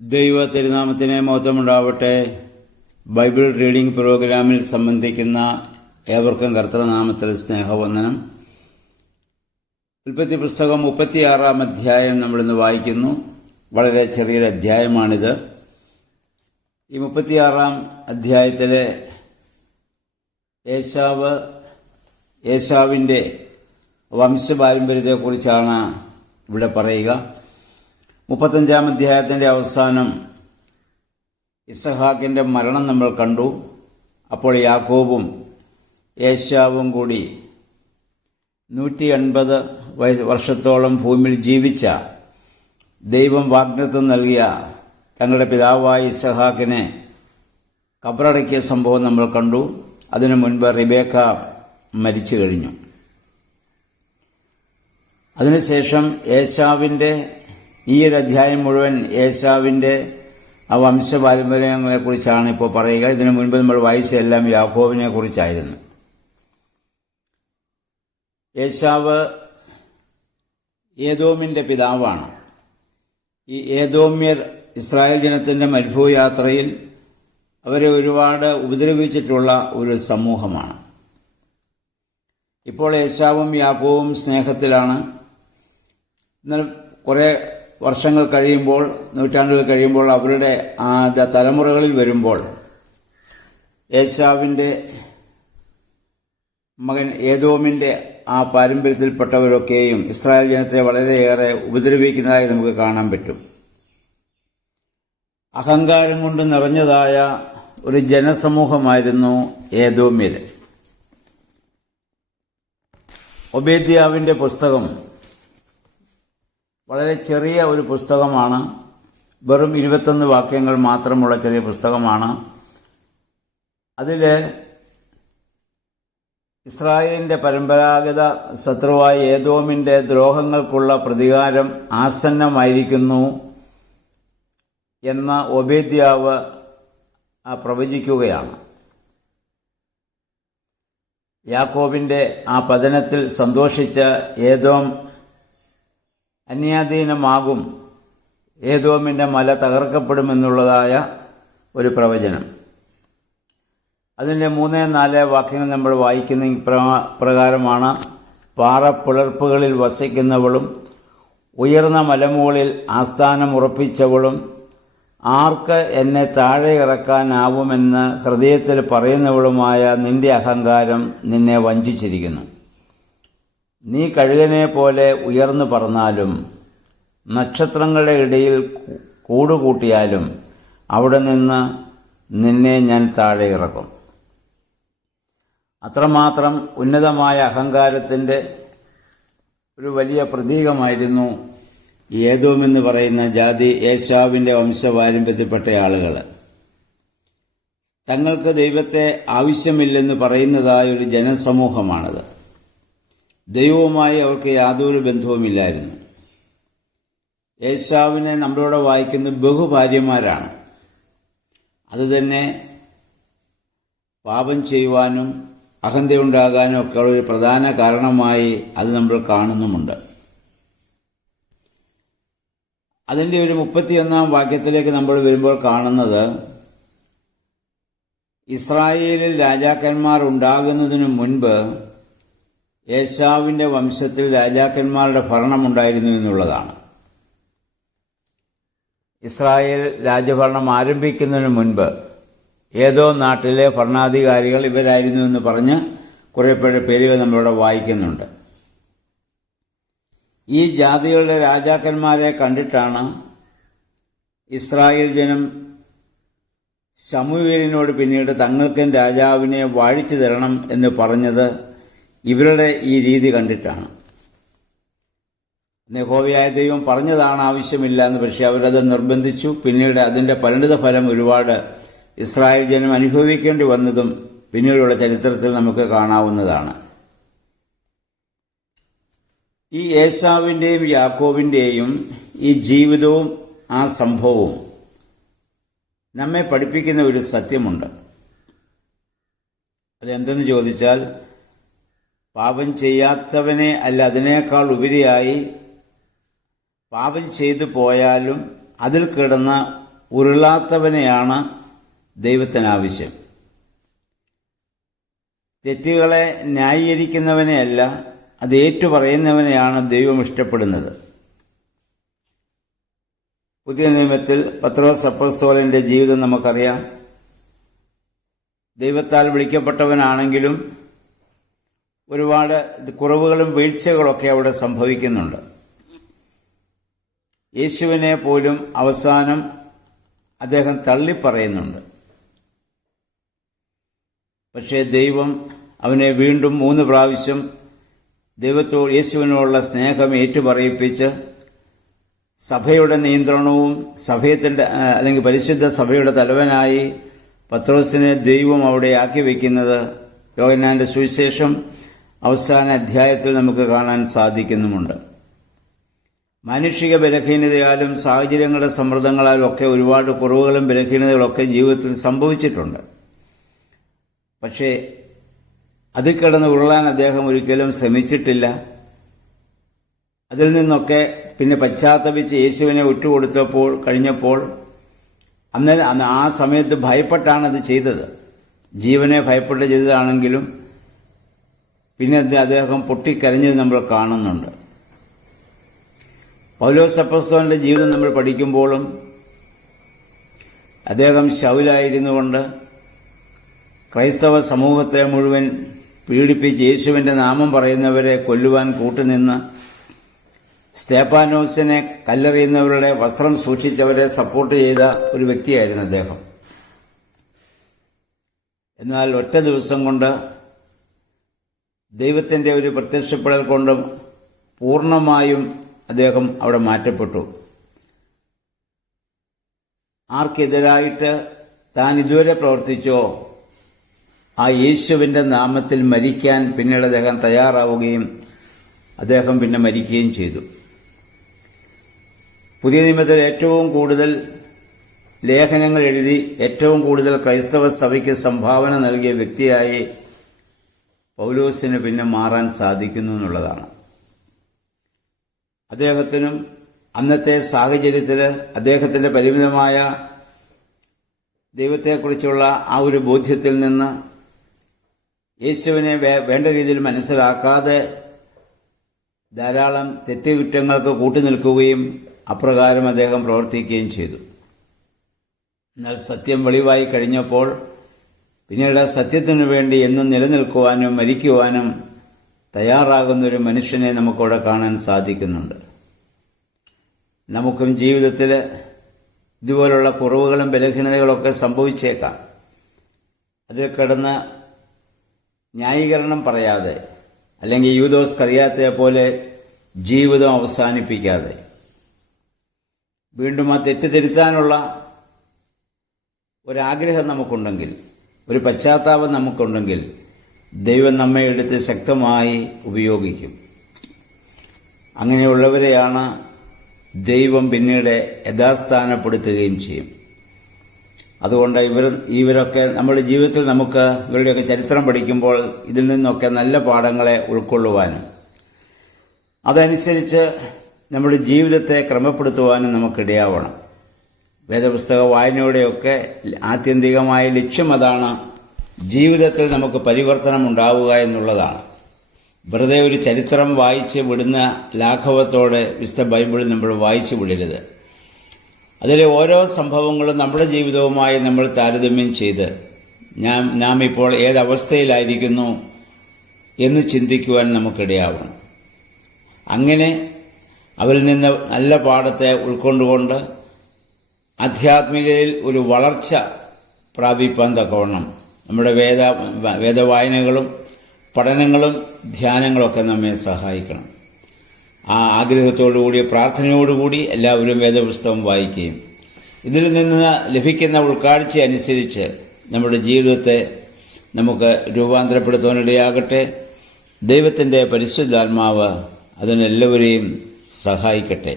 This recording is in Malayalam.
ദൈവ തിരുനാമത്തിന് മഹത്വമുണ്ടാവട്ടെ. ബൈബിൾ റീഡിംഗ് പ്രോഗ്രാമിൽ സംബന്ധിക്കുന്ന ഏവർക്കും കർത്തൃനാമത്തിൽ സ്നേഹവന്ദനം. ഉൽപ്പത്തി പുസ്തകം 36 അധ്യായം നമ്മളിന്ന് വായിക്കുന്നു. വളരെ ചെറിയൊരു അധ്യായമാണിത്. ഈ 36 അധ്യായത്തിലെ ഏശാവിൻ്റെ വംശപാരമ്പര്യത്തെക്കുറിച്ചാണ് ഇവിടെ പറയുക. 35 അധ്യായത്തിൻ്റെ അവസാനം ഇസഹാക്കിൻ്റെ മരണം നമ്മൾ കണ്ടു. അപ്പോൾ യാക്കോബും ഏശാവും കൂടി 180 വർഷത്തോളം ഭൂമിയിൽ ജീവിച്ച ദൈവം വാഗ്ദത്തം നൽകിയ തങ്ങളുടെ പിതാവായ ഇസഹാക്കിനെ കബറടക്കിയ സംഭവം നമ്മൾ കണ്ടു. അതിനു മുൻപ് റിബേക്ക മരിച്ചു കഴിഞ്ഞു. അതിനുശേഷം ഏശാവിൻ്റെ ഈ ഒരു അധ്യായം മുഴുവൻ ഏശാവിൻ്റെ ആ വംശപാരമ്പര്യങ്ങളെക്കുറിച്ചാണ് ഇപ്പോൾ പറയുക. ഇതിനു മുൻപ് നമ്മൾ വായിച്ചതെല്ലാം യാക്കോബിനെ കുറിച്ചായിരുന്നു. ഏശാവ് ഏദോമിൻ്റെ പിതാവാണ്. ഈ ഏദോമ്യർ ഇസ്രായേൽ ജനത്തിൻ്റെ മരുഭൂയാത്രയിൽ അവരെ ഒരുപാട് ഉപദ്രവിച്ചിട്ടുള്ള ഒരു സമൂഹമാണ്. ഇപ്പോൾ ഏശാവും യാക്കോബും സ്നേഹത്തിലാണ്. എന്നാൽ കുറേ വർഷങ്ങൾ കഴിയുമ്പോൾ, നൂറ്റാണ്ടുകൾ കഴിയുമ്പോൾ, അവരുടെ തലമുറകളിൽ വരുമ്പോൾ ഏശാവിൻ്റെ മകൻ ഏദോമിൻ്റെ ആ പാരമ്പര്യത്തിൽപ്പെട്ടവരൊക്കെയും ഇസ്രായേൽ ജനത്തെ വളരെയേറെ ഉപദ്രവിക്കുന്നതായി നമുക്ക് കാണാൻ പറ്റും. അഹങ്കാരം കൊണ്ട് നിറഞ്ഞതായ ഒരു ജനസമൂഹമായിരുന്നു ഏദോമ്യർ. ഒബേദ്യാവിൻ്റെ പുസ്തകം വളരെ ചെറിയ ഒരു പുസ്തകമാണ്. വെറും 21 വാക്യങ്ങൾ മാത്രമുള്ള ചെറിയ പുസ്തകമാണ്. അതിൽ ഇസ്രായേലിൻ്റെ പരമ്പരാഗത ശത്രുവായ ഏദോമിൻ്റെ ദ്രോഹങ്ങൾക്കുള്ള പ്രതികാരം ആസന്നമായിരിക്കുന്നു എന്ന ഒബേദ്യാവ് പ്രവചിക്കുകയാണ്. യാക്കോബിൻ്റെ ആ പതനത്തിൽ സന്തോഷിച്ച ഏദോം അന്യാധീനമാകും, ഏദോമിൻ്റെ മല തകർക്കപ്പെടുമെന്നുള്ളതായ ഒരു പ്രവചനം. അതിൻ്റെ 3-4 വാക്യങ്ങൾ നമ്മൾ വായിക്കുന്ന പ്രകാരമാണ്: പാറപ്പിളർപ്പുകളിൽ വസിക്കുന്നവളും ഉയർന്ന മലമുകളിൽ ആസ്ഥാനം ഉറപ്പിച്ചവളും ആർക്ക് എന്നെ താഴെ ഇറക്കാനാവുമെന്ന് ഹൃദയത്തിൽ പറയുന്നവളുമായ നിന്റെ അഹങ്കാരം നിന്നെ വഞ്ചിച്ചിരിക്കുന്നു. നീ കഴുകനെ പോലെ ഉയർന്നു പറന്നാലും നക്ഷത്രങ്ങളുടെ ഇടയിൽ കൂടുകൂട്ടിയാലും അവിടെ നിന്ന് നിന്നെ ഞാൻ താഴെ ഇറക്കും. അത്രമാത്രം ഉന്നതമായ അഹങ്കാരത്തിൻ്റെ ഒരു വലിയ പ്രതീകമായിരുന്നു ഏദോം എന്ന് പറയുന്ന ജാതി, ഏശാവിൻ്റെ വംശപാരമ്പര്യത്തിൽപ്പെട്ട ആളുകൾ. തങ്ങൾക്ക് ദൈവത്തെ ആവശ്യമില്ലെന്ന് പറയുന്നതായ ഒരു ജനസമൂഹമാണത്. ദൈവവുമായി അവർക്ക് യാതൊരു ബന്ധവുമില്ലായിരുന്നു. ഏശാവിനെ നമ്മളോട് വായിക്കുന്ന ബഹുഭാര്യമാരാണ്. അതുതന്നെ പാപം ചെയ്യുവാനും അഹന്തയുണ്ടാകാനും ഒക്കെ ഒരു പ്രധാന കാരണമായി അത് നമ്മൾ കാണുന്നുമുണ്ട്. അതിൻ്റെ ഒരു 31 വാക്യത്തിലേക്ക് നമ്മൾ വരുമ്പോൾ കാണുന്നത്, ഇസ്രായേലിൽ രാജാക്കന്മാർ ഉണ്ടാകുന്നതിനു മുൻപ് ഏശാവിൻ്റെ വംശത്തിൽ രാജാക്കന്മാരുടെ ഭരണമുണ്ടായിരുന്നു എന്നുള്ളതാണ്. ഇസ്രായേൽ രാജഭരണം ആരംഭിക്കുന്നതിന് മുൻപ് ഏതോ നാട്ടിലെ ഭരണാധികാരികൾ ഇവരായിരുന്നു എന്ന് പറഞ്ഞ് കുറേ പേരുകൾ നമ്മളിവിടെ വായിക്കുന്നുണ്ട്. ഈ ജാതികളുടെ രാജാക്കന്മാരെ കണ്ടിട്ടാണ് ഇസ്രായേൽ ജനം ശമൂവേലിനോട് പിന്നീട് തങ്ങൾക്കും രാജാവിനെ വാഴിച്ചു തരണം എന്ന് പറഞ്ഞത്. ഇവരുടെ ഈ രീതി കണ്ടിട്ടാണ്. യഹോവയായ ദൈവം പറഞ്ഞതാണ് ആവശ്യമില്ല എന്ന്, പക്ഷേ അവരത് നിർബന്ധിച്ചു. പിന്നീട് അതിൻ്റെ പരിണിത ഫലം ഒരുപാട് ഇസ്രായേൽ ജനം അനുഭവിക്കേണ്ടി വന്നതും പിന്നീടുള്ള ചരിത്രത്തിൽ നമുക്ക് കാണാവുന്നതാണ്. ഈ ഏശാവിൻ്റെയും യാക്കോബിൻ്റെയും ഈ ജീവിതവും ആ സംഭവവും നമ്മെ പഠിപ്പിക്കുന്ന ഒരു സത്യമുണ്ട്. അതെന്തെന്ന് ചോദിച്ചാൽ, പാപം ചെയ്യാത്തവനെ അല്ല, അതിനേക്കാൾ ഉപരിയായി പാപം ചെയ്തു പോയാലും അതിൽ കിടന്ന് ഉരുളാത്തവനെയാണ് ദൈവത്തിന് ആവശ്യം. തെറ്റുകളെ ന്യായീകരിക്കുന്നവനെയല്ല, അത് ഏറ്റുപറയുന്നവനെയാണ് ദൈവം ഇഷ്ടപ്പെടുന്നത്. പുതിയ നിയമത്തിൽ പത്രോസ് അപ്പോസ്തലന്റെ ജീവിതം നമുക്കറിയാം. ദൈവത്താൽ വിളിക്കപ്പെട്ടവനാണെങ്കിലും ഒരുപാട് കുറവുകളും വീഴ്ചകളൊക്കെ അവിടെ സംഭവിക്കുന്നുണ്ട്. യേശുവിനെ പോലും അവസാനം അദ്ദേഹം തള്ളിപ്പറയുന്നുണ്ട്. പക്ഷേ ദൈവം അവനെ വീണ്ടും 3 പ്രാവശ്യം യേശുവിനോടുള്ള സ്നേഹം ഏറ്റുപറയിപ്പിച്ച് സഭയുടെ നിയന്ത്രണവും അല്ലെങ്കിൽ പരിശുദ്ധ സഭയുടെ തലവനായി പത്രോസിനെ ദൈവം അവിടെ ആക്കി വയ്ക്കുന്നത് യോഹന്നാന്റെ സുവിശേഷം അവസാന അധ്യായത്തിൽ നമുക്ക് കാണാൻ സാധിക്കുന്നുമുണ്ട്. മാനുഷിക ബലഹീനതയാലും സാഹചര്യങ്ങളുടെ സമ്മർദ്ദങ്ങളാലും ഒക്കെ ഒരുപാട് കുറവുകളും ബലഹീനതകളൊക്കെ ജീവിതത്തിൽ സംഭവിച്ചിട്ടുണ്ട്. പക്ഷേ അതിൽ കിടന്ന് ഉരുളാൻ അദ്ദേഹം ഒരിക്കലും ശ്രമിച്ചിട്ടില്ല. അതിൽ നിന്നൊക്കെ പിന്നെ പശ്ചാത്തപിച്ച് യേശുവിനെ കഴിഞ്ഞപ്പോൾ ആ സമയത്ത് ഭയപ്പെട്ടാണ് അത് ചെയ്തത്. ജീവനെ ഭയപ്പെട്ട് ചെയ്തതാണെങ്കിലും പിന്നെ അദ്ദേഹം പൊട്ടിക്കരഞ്ഞത് നമ്മൾ കാണുന്നുണ്ട്. പൗലോസ് അപ്പോസ്തലന്റെ ജീവിതം നമ്മൾ പഠിക്കുമ്പോഴും അദ്ദേഹം ശൗലായിരുന്നുകൊണ്ട് ക്രൈസ്തവ സമൂഹത്തെ മുഴുവൻ പീഡിപ്പിച്ച് യേശുവിന്റെ നാമം പറയുന്നവരെ കൊല്ലുവാൻ കൂട്ടുനിന്ന് സ്തേഫാനോസിനെ കല്ലെറിയുന്നവരുടെ വസ്ത്രം സൂക്ഷിച്ചവരെ സപ്പോർട്ട് ചെയ്ത ഒരു വ്യക്തിയായിരുന്നു അദ്ദേഹം. എന്നാൽ ഒറ്റ ദിവസം കൊണ്ട് ദൈവത്തിന്റെ ഒരു പ്രത്യക്ഷപ്പെടൽ കൊണ്ട് പൂർണ്ണമായും അദ്ദേഹം അവിടെ മാറ്റപ്പെട്ടു. ആർക്കെതിരായിട്ട് താൻ ഇതുവരെ പ്രവർത്തിച്ചോ ആ യേശുവിന്റെ നാമത്തിൽ മരിക്കാൻ പിന്നീട് അദ്ദേഹം തയ്യാറാവുകയും അദ്ദേഹം പിന്നെ മരിക്കുകയും ചെയ്തു. പുതിയ നിയമത്തിൽ ഏറ്റവും കൂടുതൽ ലേഖനങ്ങൾ എഴുതി ഏറ്റവും കൂടുതൽ ക്രൈസ്തവ സഭയ്ക്ക് സംഭാവന നൽകിയ വ്യക്തിയായി പൗലോസിന് പിന്നെ മാറാൻ സാധിക്കുന്നു എന്നുള്ളതാണ്. അദ്ദേഹത്തിനും അന്നത്തെ സാഹചര്യത്തിൽ അദ്ദേഹത്തിന്റെ പരിമിതമായ ദൈവത്തെക്കുറിച്ചുള്ള ആ ഒരു ബോധ്യത്തിൽ നിന്ന് യേശുവിനെ വേണ്ട രീതിയിൽ മനസ്സിലാക്കാതെ ധാരാളം തെറ്റുകുറ്റങ്ങൾക്ക് കൂട്ടുനിൽക്കുകയും അപ്രകാരം അദ്ദേഹം പ്രവർത്തിക്കുകയും ചെയ്തു. എന്നാൽ സത്യം വെളിവായി കഴിഞ്ഞപ്പോൾ പിന്നീട് സത്യത്തിനു വേണ്ടി എന്നും നിലനിൽക്കുവാനും മരിക്കുവാനും തയ്യാറാകുന്നൊരു മനുഷ്യനെ നമുക്കവിടെ കാണാൻ സാധിക്കുന്നുണ്ട്. നമുക്കും ജീവിതത്തിൽ ഇതുപോലുള്ള കുറവുകളും ബലഹീനതകളൊക്കെ സംഭവിച്ചേക്കാം. അതിൽ കിടന്ന് ന്യായീകരണം പറയാതെ അല്ലെങ്കിൽ യൂദോസ് കറിയാത്തയെ പോലെ ജീവിതം അവസാനിപ്പിക്കാതെ വീണ്ടും ആ തെറ്റ് തിരുത്താനുള്ള ഒരാഗ്രഹം നമുക്കുണ്ടെങ്കിൽ, ഒരു പശ്ചാത്താപം നമുക്കുണ്ടെങ്കിൽ ദൈവം നമ്മെ എടുത്ത് ശക്തമായി ഉപയോഗിക്കും. അങ്ങനെയുള്ളവരെയാണ് ദൈവം പിന്നീട് യഥാസ്ഥാനപ്പെടുത്തുകയും ചെയ്യും. അതുകൊണ്ട് ഇവരൊക്കെ നമ്മുടെ ജീവിതത്തിൽ നമുക്ക് ഇവരുടെയൊക്കെ ചരിത്രം പഠിക്കുമ്പോൾ ഇതിൽ നിന്നൊക്കെ നല്ല പാഠങ്ങളെ ഉൾക്കൊള്ളുവാനും അതനുസരിച്ച് നമ്മുടെ ജീവിതത്തെ ക്രമപ്പെടുത്തുവാനും നമുക്കിടയാവണം. വേദപുസ്തക വായനയുടെയൊക്കെ ആത്യന്തികമായ ലക്ഷ്യം അതാണ്. ജീവിതത്തിൽ നമുക്ക് പരിവർത്തനം ഉണ്ടാവുക എന്നുള്ളതാണ്. വെറുതെ ഒരു ചരിത്രം വായിച്ച് വിടുന്ന ലാഘവത്തോടെ വിശുദ്ധ ബൈബിൾ നമ്മൾ വായിച്ചു വിടരുത്. അതിലെ ഓരോ സംഭവങ്ങളും നമ്മുടെ ജീവിതവുമായി നമ്മൾ താരതമ്യം ചെയ്ത് നാം ഇപ്പോൾ ഏതവസ്ഥയിലായിരിക്കുന്നു എന്ന് ചിന്തിക്കുവാൻ നമുക്കിടയാവണം. അങ്ങനെ അവരിൽ നിന്ന് നല്ല പാഠത്തെ ഉൾക്കൊണ്ടുകൊണ്ട് ആധ്യാത്മികതയിൽ ഒരു വളർച്ച പ്രാപിപ്പാൻ തക്കവണ്ണം നമ്മുടെ വേദവായനകളും പഠനങ്ങളും ധ്യാനങ്ങളൊക്കെ നമ്മെ സഹായിക്കണം. ആ ആഗ്രഹത്തോടുകൂടി പ്രാർത്ഥനയോടുകൂടി എല്ലാവരും വേദപുസ്തകം വായിക്കുകയും ഇതിൽ നിന്ന് ലഭിക്കുന്ന ഉൾക്കാഴ്ച അനുസരിച്ച് നമ്മുടെ ജീവിതത്തെ നമുക്ക് രൂപാന്തരപ്പെടുത്തുവാനിടയാകട്ടെ. ദൈവത്തിൻ്റെ പരിശുദ്ധാത്മാവ് അതിനെല്ലാവരെയും സഹായിക്കട്ടെ.